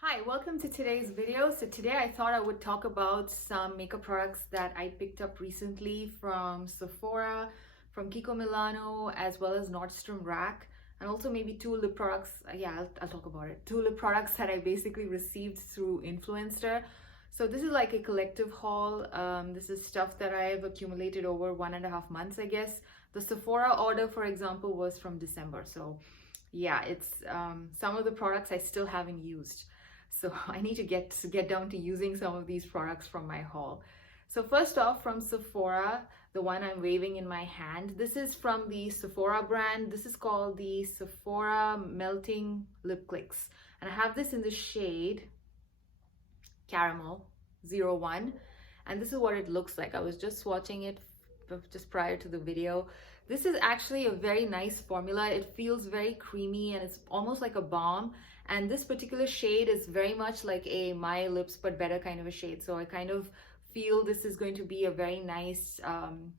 Hi, welcome to today's video. So today I thought I would talk about some makeup products that I picked up recently from Sephora, from Kiko Milano, as well as Nordstrom Rack, and also maybe two lip products. I'll talk about it. Two lip products that I basically received through Influencer. So this is like a collective haul. This is stuff that I've accumulated over 1.5 months, I guess. The Sephora order, for example, was from December. So yeah, it's some of the products I still haven't used. So I need to get down to using some of these products from my haul. So first off, from Sephora, the one I'm waving in my hand, this is from the Sephora brand. This is called the Sephora Melting Lip Clicks. And I have this in the shade Caramel 01. And this is what it looks like. I was just swatching it just prior to the video. This is actually a very nice formula. It feels very creamy and it's almost like a balm. And this particular shade is very much like a My Lips But Better kind of a shade. So I kind of feel this is going to be a very nice,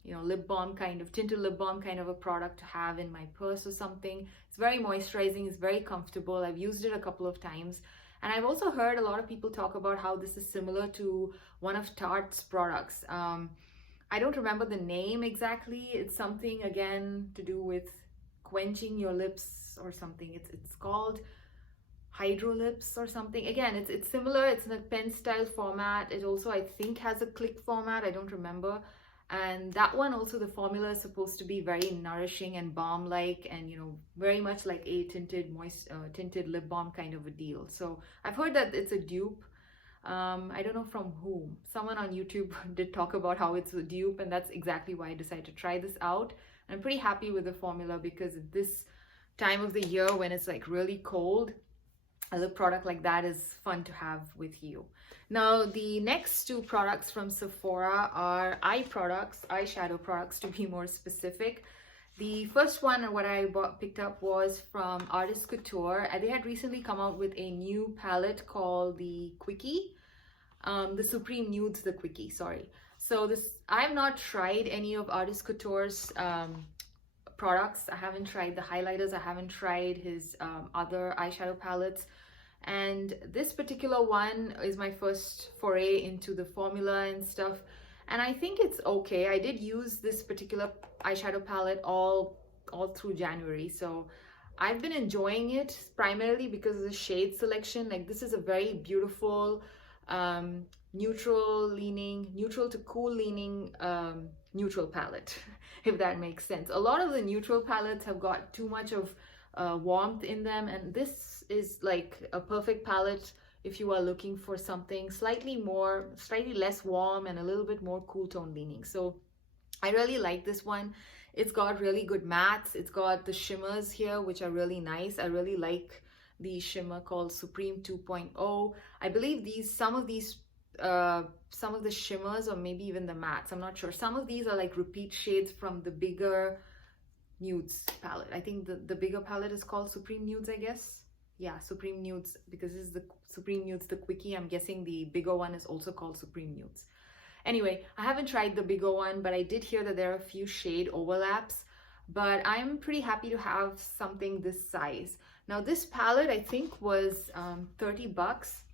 lip balm kind of, tinted lip balm kind of a product to have in my purse or something. It's very moisturizing, it's very comfortable. I've used it a couple of times. And I've also heard a lot of people talk about how this is similar to one of Tarte's products. I don't remember the name exactly. It's something, again, to do with quenching your lips or something. It's called Hydro Lips or something. Again, it's similar. It's in a pen style format. It also, I think, has a click format. I don't remember. And that one also, the formula is supposed to be very nourishing and balm-like, and very much like a tinted lip balm kind of a deal. So I've heard that it's a dupe. I don't know from whom. Someone on YouTube did talk about how it's a dupe, and that's exactly why I decided to try this out. And I'm pretty happy with the formula because at this time of the year when it's like really cold, a lip product like that is fun to have with you. Now, the next two products from Sephora are eyeshadow products to be more specific. The first one, what I picked up, was from Artist Couture. They had recently come out with a new palette called the Quickie, the Supreme Nudes, the Quickie, sorry. So I have not tried any of Artist Couture's products. I haven't tried the highlighters. I haven't tried his other eyeshadow palettes. And this particular one is my first foray into the formula and stuff. And I think it's okay. I did use this particular eyeshadow palette all through January. So I've been enjoying it primarily because of the shade selection. Like, this is a very beautiful, neutral to cool leaning neutral palette, if that makes sense. A lot of the neutral palettes have got too much of warmth in them, and this is like a perfect palette if you are looking for something slightly less warm and a little bit more cool tone leaning. So I really like this one. It's got really good mattes. It's got the shimmers here, which are really nice. I really like the shimmer called Supreme 2.0. I believe some of the shimmers, or maybe even the mattes, I'm not sure. Some of these are like repeat shades from the bigger nudes palette. I think the bigger palette is called Supreme Nudes, I guess. Yeah, Supreme Nudes, because this is the Supreme Nudes, the Quickie. I'm guessing the bigger one is also called Supreme Nudes. Anyway, I haven't tried the bigger one, but I did hear that there are a few shade overlaps. But I'm pretty happy to have something this size. Now, this palette, I think, was 30 bucks.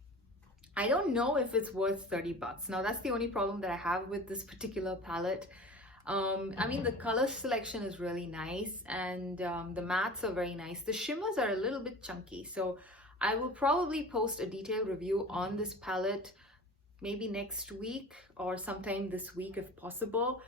I don't know if it's worth 30 bucks. Now, that's the only problem that I have with this particular palette. I mean, the color selection is really nice, and the mattes are very nice. The shimmers are a little bit chunky, so I will probably post a detailed review on this palette maybe next week or sometime this week if possible.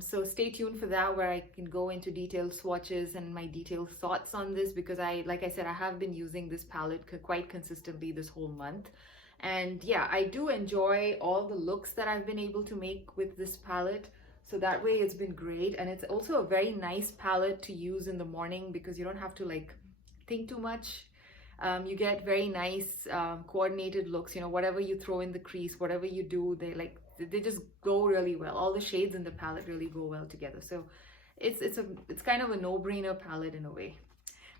So stay tuned for that, where I can go into detailed swatches and my detailed thoughts on this, because like I said, I have been using this palette quite consistently this whole month. And yeah, I do enjoy all the looks that I've been able to make with this palette. So that way it's been great. And it's also a very nice palette to use in the morning because you don't have to like think too much. You get very nice coordinated looks. Whatever you throw in the crease, whatever you do, they just go really well. All the shades in the palette really go well together. So it's kind of a no-brainer palette in a way.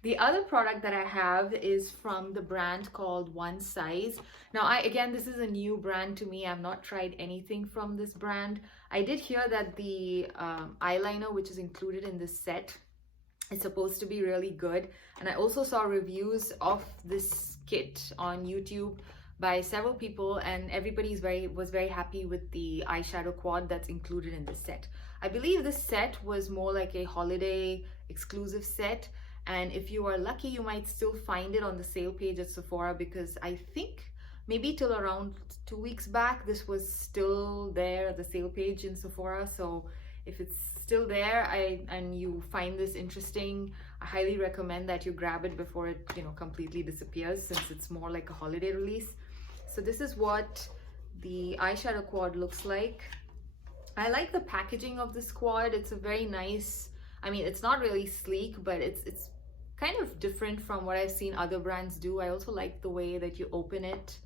The other product that I have is from the brand called One Size. Now, again, this is a new brand to me. I've not tried anything from this brand. I did hear that the eyeliner, which is included in this set, is supposed to be really good. And I also saw reviews of this kit on YouTube by several people, and everybody's was very happy with the eyeshadow quad that's included in the set. I believe this set was more like a holiday exclusive set, and if you are lucky, you might still find it on the sale page at Sephora, because I think maybe till around 2 weeks back this was still there at the sale page in Sephora. So if it's still there and you find this interesting, I highly recommend that you grab it before it, you know, completely disappears, since it's more like a holiday release. So this is what the eyeshadow quad looks like. I like the packaging of this quad. It's a very nice, I mean, it's not really sleek, but it's kind of different from what I've seen other brands do. I also like the way that you open it.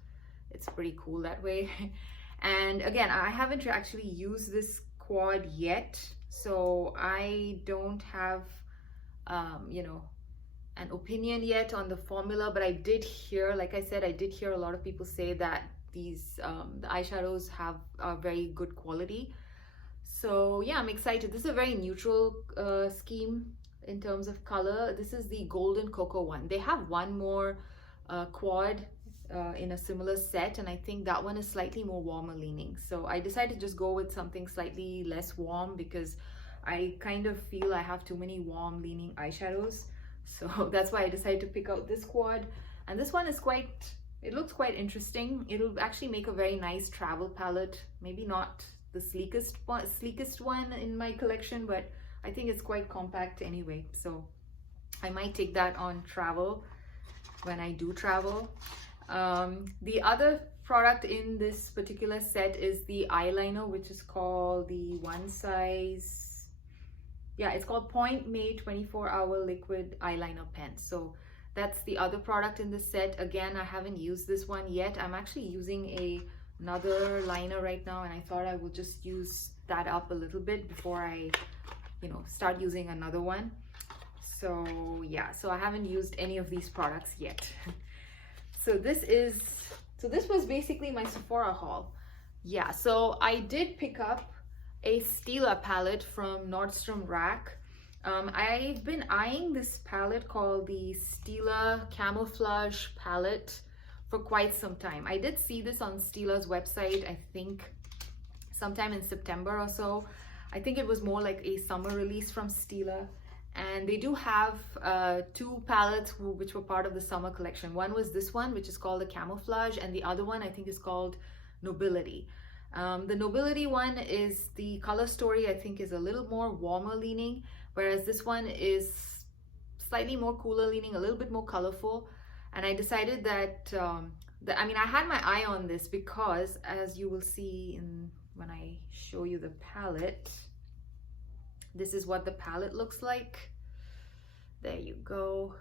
It's pretty cool that way. And again, I haven't actually used this quad yet, so I don't have you know, an opinion yet on the formula, but I did hear, like I said, I did hear a lot of people say that these the eyeshadows have a very good quality. So yeah, I'm excited. This is a very neutral scheme in terms of color. This is the golden cocoa one. They have one more quad in a similar set, and I think that one is slightly more warmer leaning. So I decided to just go with something slightly less warm, because I kind of feel I have too many warm leaning eyeshadows. So that's why I decided to pick out this quad. And this one is quite, it looks quite interesting. It'll actually make a very nice travel palette. Maybe not the sleekest one in my collection, but I think it's quite compact anyway. So I might take that on travel when I do travel. The other product in this particular set is the eyeliner, which is called the one size, yeah, it's called Point Made 24-Hour Liquid Eyeliner Pen. So that's the other product in this set. Again, I haven't used this one yet. I'm actually using another liner right now, and I thought I would just use that up a little bit before I, you know, start using another one. So yeah, so I haven't used any of these products yet. So this was basically my Sephora haul. Yeah, so I did pick up a Stila palette from Nordstrom Rack. I've been eyeing this palette called the Stila Camouflage palette for quite some time. I did see this on Stila's website, I think sometime in September or so. I think it was more like a summer release from Stila. And they do have two palettes which were part of the summer collection. One was this one, which is called the Camouflage, and the other one I think is called Nobility. The Nobility one is, the color story I think is a little more warmer leaning, whereas this one is slightly more cooler leaning, a little bit more colorful. And I decided that, I mean, I had my eye on this because, as you will see when I show you the palette, this is what the palette looks like. There you go.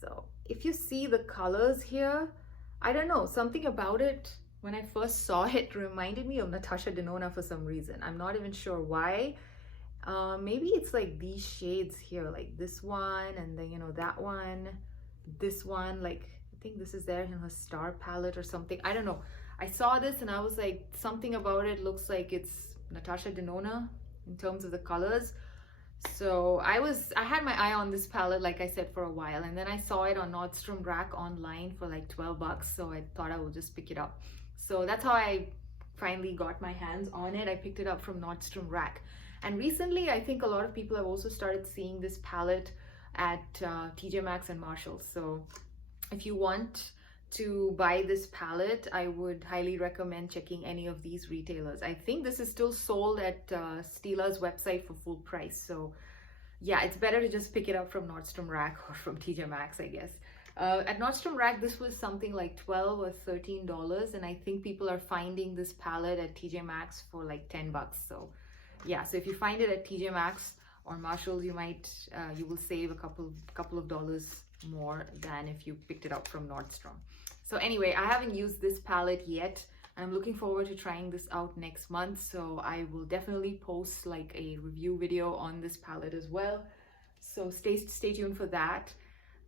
So if you see the colors here, I don't know, something about it, when I first saw it, reminded me of Natasha Denona for some reason. I'm not even sure why. Maybe it's like these shades here, like this one, and then, you know, that one, this one, like I think this is there in her star palette or something. I don't know. I saw this and I was like, something about it looks like it's Natasha Denona in terms of the colors. So I had my eye on this palette, like I said, for a while, and then I saw it on Nordstrom Rack online for like 12 bucks, so I thought I would just pick it up. So that's how I finally got my hands on it. I picked it up from Nordstrom Rack. And recently I think a lot of people have also started seeing this palette at TJ Maxx and Marshalls. So if you want to buy this palette, I would highly recommend checking any of these retailers. I think this is still sold at Stila's website for full price. So yeah, it's better to just pick it up from Nordstrom Rack or from TJ Maxx, I guess. At Nordstrom Rack, this was something like $12 or $13, and I think people are finding this palette at TJ Maxx for like 10 bucks. So yeah, so if you find it at TJ Maxx or Marshalls, you will save a couple of dollars more than if you picked it up from Nordstrom. So anyway, I haven't used this palette yet. I'm looking forward to trying this out next month, so I will definitely post like a review video on this palette as well. So stay tuned for that.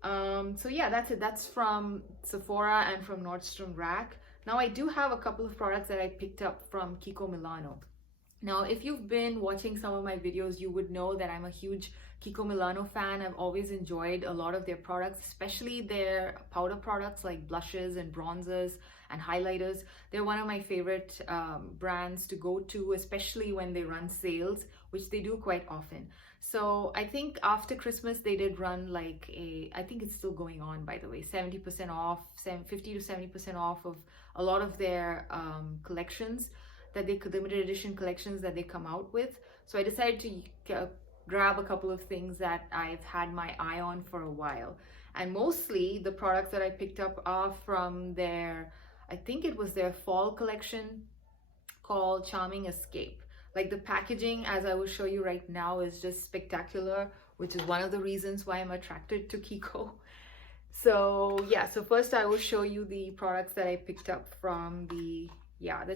So yeah, that's it. That's from Sephora and from Nordstrom Rack. Now I do have a couple of products that I picked up from Kiko Milano. Now, if you've been watching some of my videos, you would know that I'm a huge Kiko Milano fan. I've always enjoyed a lot of their products, especially their powder products like blushes and bronzers and highlighters. They're one of my favorite brands to go to, especially when they run sales, which they do quite often. So I think after Christmas, they did run like I think it's still going on, by the way, 70% off, 50 to 70% off of a lot of their collections that they could, limited edition collections that they come out with. So I decided to grab a couple of things that I've had my eye on for a while. And mostly the products that I picked up are from their, I think it was their fall collection called Charming Escape. Like the packaging, as I will show you right now, is just spectacular, which is one of the reasons why I'm attracted to Kiko. So yeah, so first I will show you the products that I picked up from the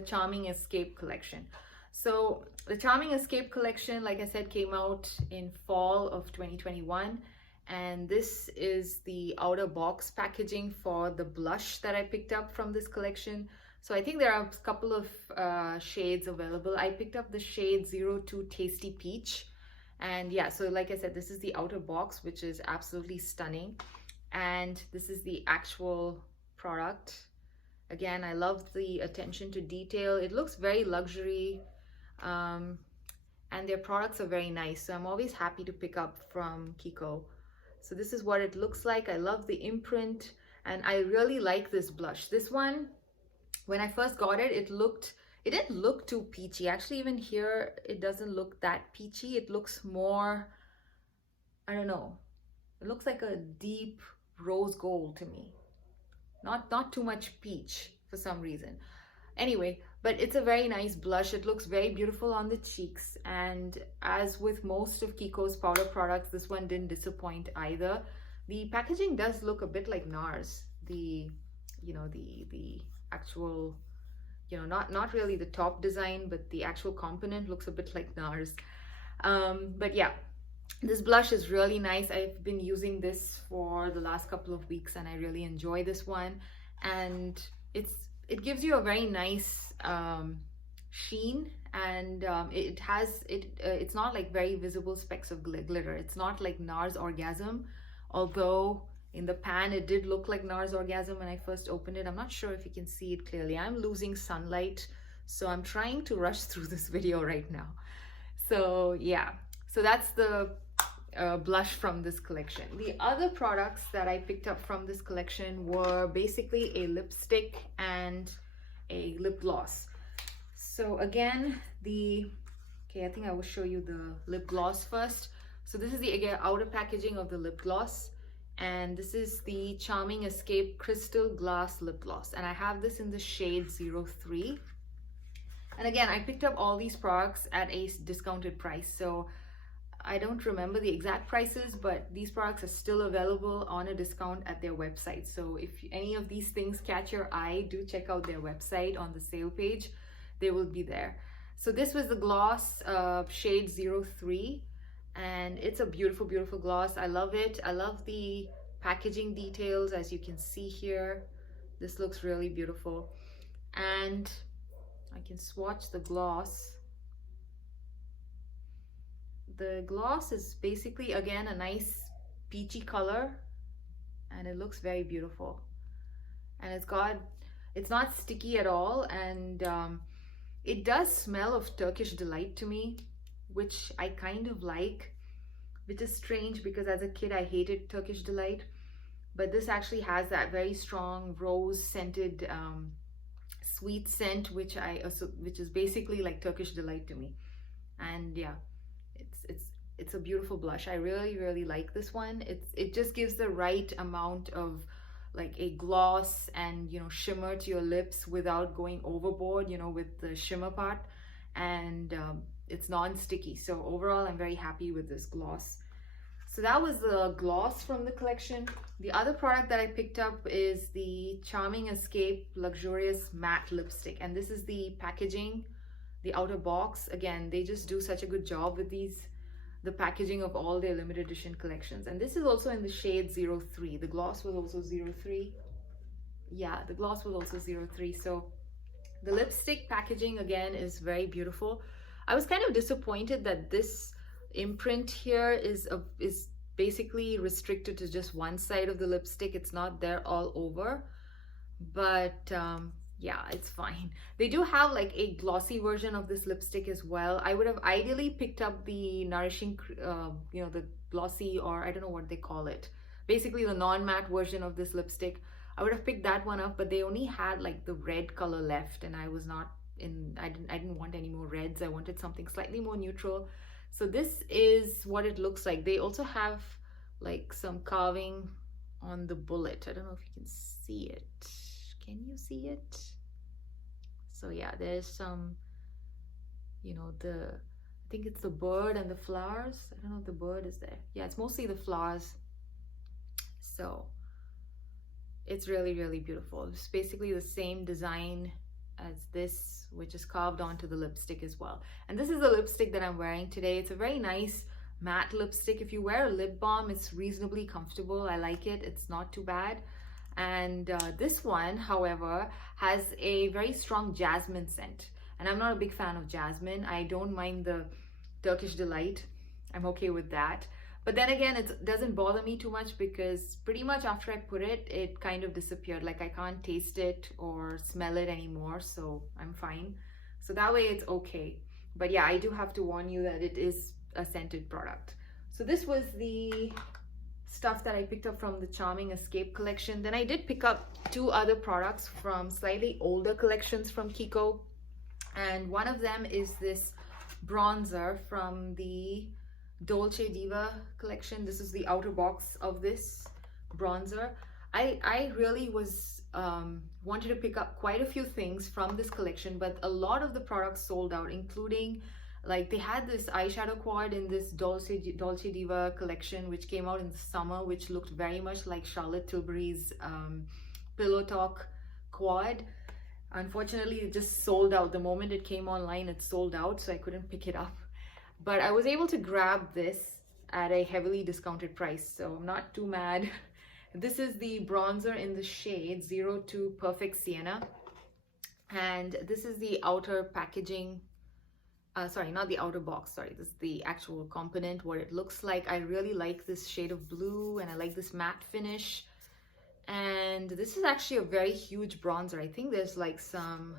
Charming Escape collection. So the Charming Escape collection, like I said, came out in fall of 2021. And this is the outer box packaging for the blush that I picked up from this collection. So I think there are a couple of shades available. I picked up the shade 02 Tasty Peach. And yeah, so like I said, this is the outer box, which is absolutely stunning. And this is the actual product. Again, I love the attention to detail. It looks very luxury, and their products are very nice. So I'm always happy to pick up from Kiko. So this is what it looks like. I love the imprint, and I really like this blush. This one, when I first got it, it didn't look too peachy. Actually, even here, it doesn't look that peachy. It looks more, I don't know. It looks like a deep rose gold to me. Not too much peach for some reason. Anyway, but it's a very nice blush. It looks very beautiful on the cheeks. And as with most of Kiko's powder products, this one didn't disappoint either. The packaging does look a bit like NARS. The actual, not really the top design, but the actual component looks a bit like NARS. But yeah. This blush is really nice. I've been using this for the last couple of weeks and I really enjoy this one. And it gives you a very nice sheen, and it's not like very visible specks of glitter. It's not like NARS Orgasm, although in the pan it did look like NARS Orgasm when I first opened it. I'm not sure if you can see it clearly. I'm losing sunlight, so I'm trying to rush through this video right now. So yeah, so that's the blush from this collection. The other products that I picked up from this collection were basically a lipstick and a lip gloss. So again, I think I will show you the lip gloss first. So this is the outer packaging of the lip gloss, and this is the Charming Escape Crystal Glass Lip Gloss, and I have this in the shade 03. And again, I picked up all these products at a discounted price, so I don't remember the exact prices, but these products are still available on a discount at their website. So if any of these things catch your eye, do check out their website on the sale page. They will be there. So this was the gloss shade 03, and it's a beautiful, beautiful gloss. I love it. I love the packaging details, as you can see here. This looks really beautiful. And I can swatch the gloss. The gloss is basically, again, a nice peachy color, and it looks very beautiful. And it's not sticky at all, and it does smell of Turkish Delight to me, which I kind of like, which is strange because as a kid I hated Turkish Delight, but this actually has that very strong rose scented sweet scent, which is basically like Turkish Delight to me. And yeah, it's a beautiful blush. I really, really like this one. It just gives the right amount of like a gloss and shimmer to your lips without going overboard with the shimmer part, and it's non-sticky. So overall, I'm very happy with this gloss. So that was the gloss from the collection. The other product that I picked up is the Charming Escape Luxurious Matte Lipstick, and this is the packaging, the outer box. Again, they just do such a good job with the packaging of all their limited edition collections. And this is also in the shade 03. The gloss was also 03. Yeah, the gloss was also 03. So the lipstick packaging again is very beautiful. I was kind of disappointed that this imprint here is basically restricted to just one side of the lipstick. It's not there all over, but yeah, it's fine. They do have like a glossy version of this lipstick as well. I would have ideally picked up the nourishing you know, the glossy, or I don't know what they call it, basically the non-matte version of this lipstick. I would have picked that one up, but they only had like the red color left, and I was not in, I didn't want any more reds. I wanted something slightly more neutral. So this is what it looks like. They also have like some carving on the bullet. I don't know if you can see it. Can you see it? So yeah, there's some, you know, I think it's the bird and the flowers. I don't know if the bird is there. Yeah, it's mostly the flowers. So it's really, really beautiful. It's basically the same design as this, which is carved onto the lipstick as well. And this is the lipstick that I'm wearing today. It's a very nice matte lipstick. If you wear a lip balm, it's reasonably comfortable. I like it. It's not too bad. And this one, however, has a very strong jasmine scent. And I'm not a big fan of jasmine. I don't mind the Turkish Delight. I'm okay with that. But then again, it doesn't bother me too much because pretty much after I put it, it kind of disappeared. Like I can't taste it or smell it anymore, so I'm fine. So that way it's okay. But yeah, I do have to warn you that it is a scented product. So this was the stuff that I picked up from the Charming Escape collection. Then I did pick up two other products from slightly older collections from Kiko. And one of them is this bronzer from the Dolce Diva collection. This is the outer box of this bronzer. I really was wanted to pick up quite a few things from this collection, but a lot of the products sold out, including like they had this eyeshadow quad in this Dolce Diva collection, which came out in the summer, which looked very much like Charlotte Tilbury's Pillow Talk quad. Unfortunately, it just sold out. The moment it came online, it sold out, so I couldn't pick it up. But I was able to grab this at a heavily discounted price, so I'm not too mad. This is the bronzer in the shade 02 Perfect Sienna. And this is the outer packaging. Sorry, not the outer box, sorry. This is the actual component, what it looks like. I really like this shade of blue, and I like this matte finish. And this is actually a very huge bronzer. I think there's like some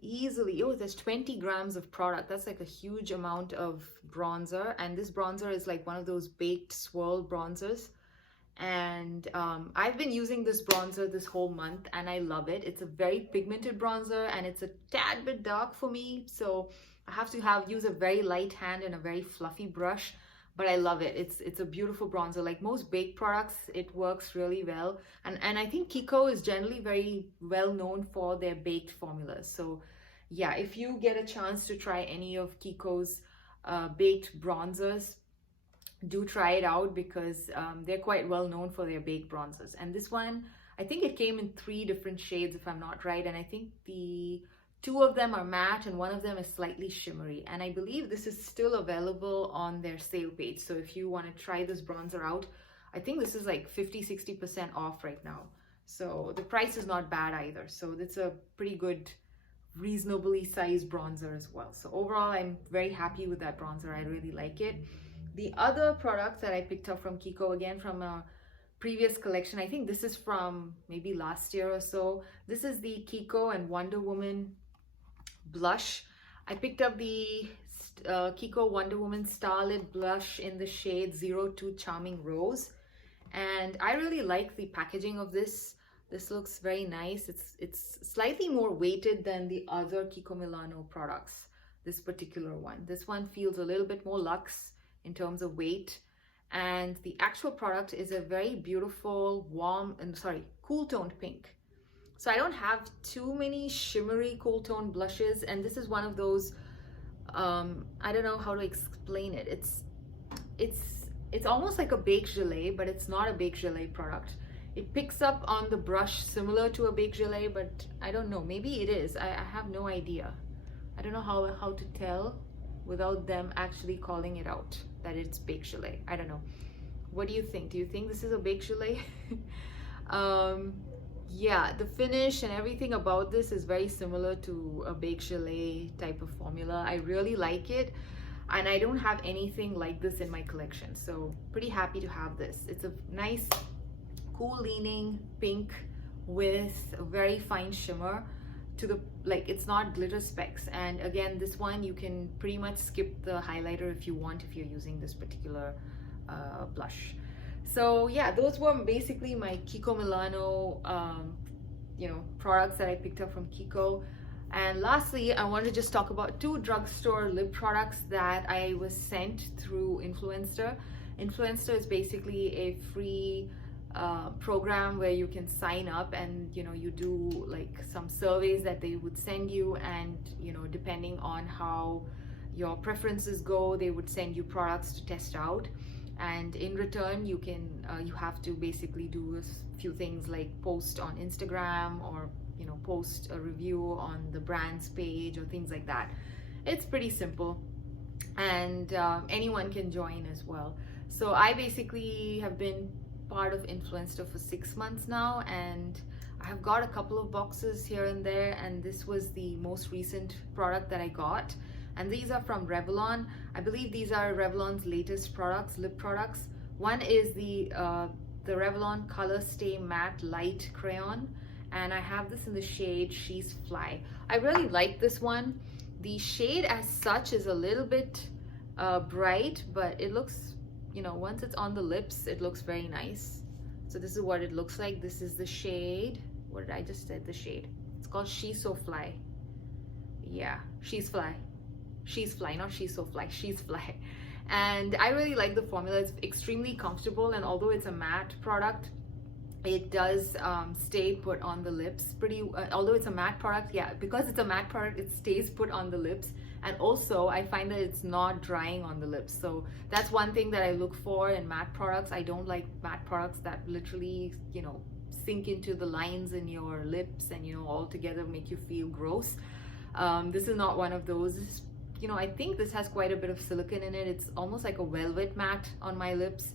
easily, oh, there's 20 grams of product. That's like a huge amount of bronzer. And this bronzer is like one of those baked swirl bronzers. And I've been using this bronzer this whole month and I love it. It's a very pigmented bronzer and it's a tad bit dark for me, so I have to use a very light hand and a very fluffy brush, but I love it. It's a beautiful bronzer. Like most baked products, it works really well. And I think Kiko is generally very well known for their baked formulas. So yeah, if you get a chance to try any of Kiko's baked bronzers, do try it out because they're quite well known for their baked bronzers. And this one, I think it came in 3 different shades if I'm not right, and I think the 2 of them are matte and 1 of them is slightly shimmery, and I believe this is still available on their sale page. So if you want to try this bronzer out, I think this is like 50-60% off right now, so the price is not bad either. So it's a pretty good, reasonably sized bronzer as well. So overall, I'm very happy with that bronzer. I really like it. The other products that I picked up from Kiko, again from a previous collection, I think this is from maybe last year or so. This is the Kiko and Wonder Woman blush. I picked up the Kiko Wonder Woman Starlit blush in the shade 02 Charming Rose. And I really like the packaging of this. This looks very nice. It's slightly more weighted than the other Kiko Milano products, this particular one. This one feels a little bit more luxe in terms of weight, and the actual product is a very beautiful cool toned pink. So I don't have too many shimmery cool toned blushes, and this is one of those I don't know how to explain it. It's almost like a baked gelée, but it's not a baked gelée product. It picks up on the brush similar to a baked gelée, but I don't know, maybe it is. I have no idea. I don't know how to tell without them actually calling it out that it's baked gelée. I don't know. What do you think? Do you think this is a baked gelée? Yeah, the finish and everything about this is very similar to a baked gelée type of formula. I really like it, and I don't have anything like this in my collection, so pretty happy to have this. It's a nice cool leaning pink with a very fine shimmer to the, like, it's not glitter specks. And again, this one you can pretty much skip the highlighter if you want, if you're using this particular blush. So yeah, those were basically my Kiko Milano products that I picked up from Kiko. And lastly, I want to just talk about 2 drugstore lip products that I was sent through Influencer. Influencer is basically a free program where you can sign up, and you do like some surveys that they would send you, and depending on how your preferences go, they would send you products to test out. And in return, you have to basically do a few things like post on Instagram, or post a review on the brand's page, or things like that. It's pretty simple, and anyone can join as well. So I basically have been part of Influencer for 6 months now, and I have got a couple of boxes here and there, and this was the most recent product that I got. And these are from Revlon. I believe these are Revlon's latest products, lip products. One is the Revlon Color Stay Matte Light Crayon, and I have this in the shade She's Fly. I really like this one. The shade as such is a little bit bright, but it looks, once it's on the lips, it looks very nice. So this is what it looks like. This is the shade. What did I just say? The shade. It's called She's So Fly. Yeah, She's Fly. She's Fly, not She's So Fly, She's Fly. And I really like the formula. It's extremely comfortable, and although it's a matte product, it does stay put on the lips although it's a matte product, yeah, because it's a matte product, it stays put on the lips. And also I find that it's not drying on the lips, so that's one thing that I look for in matte products. I don't like matte products that literally sink into the lines in your lips and all together make you feel gross. This is not one of those. I think this has quite a bit of silicone in it. It's almost like a velvet matte on my lips.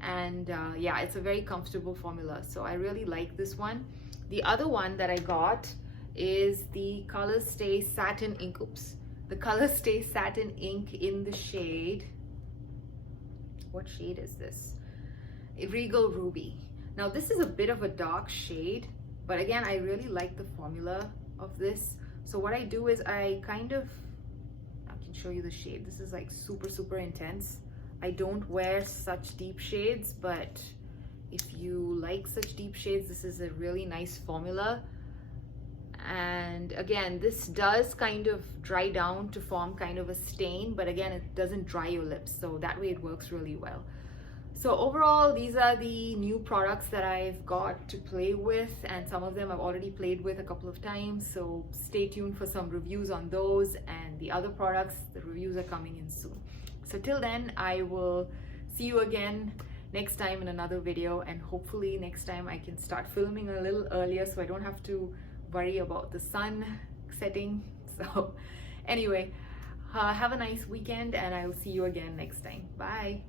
And yeah, it's a very comfortable formula. So I really like this one. The other one that I got is the Color Stay Satin Ink. Oops. The Color Stay Satin Ink in the shade. What shade is this? Regal Ruby. Now this is a bit of a dark shade, but again, I really like the formula of this. So what I do is I can show you the shade. This is like super intense. I don't wear such deep shades, but if you like such deep shades, this is a really nice formula. And again, this does kind of dry down to form kind of a stain, but again, it doesn't dry your lips, so that way it works really well. So overall, these are the new products that I've got to play with, and some of them I've already played with a couple of times, so stay tuned for some reviews on those. And the other products, the reviews are coming in soon. So till then, I will see you again next time in another video, and hopefully next time I can start filming a little earlier so I don't have to worry about the sun setting. So anyway, have a nice weekend, and I will see you again next time. Bye.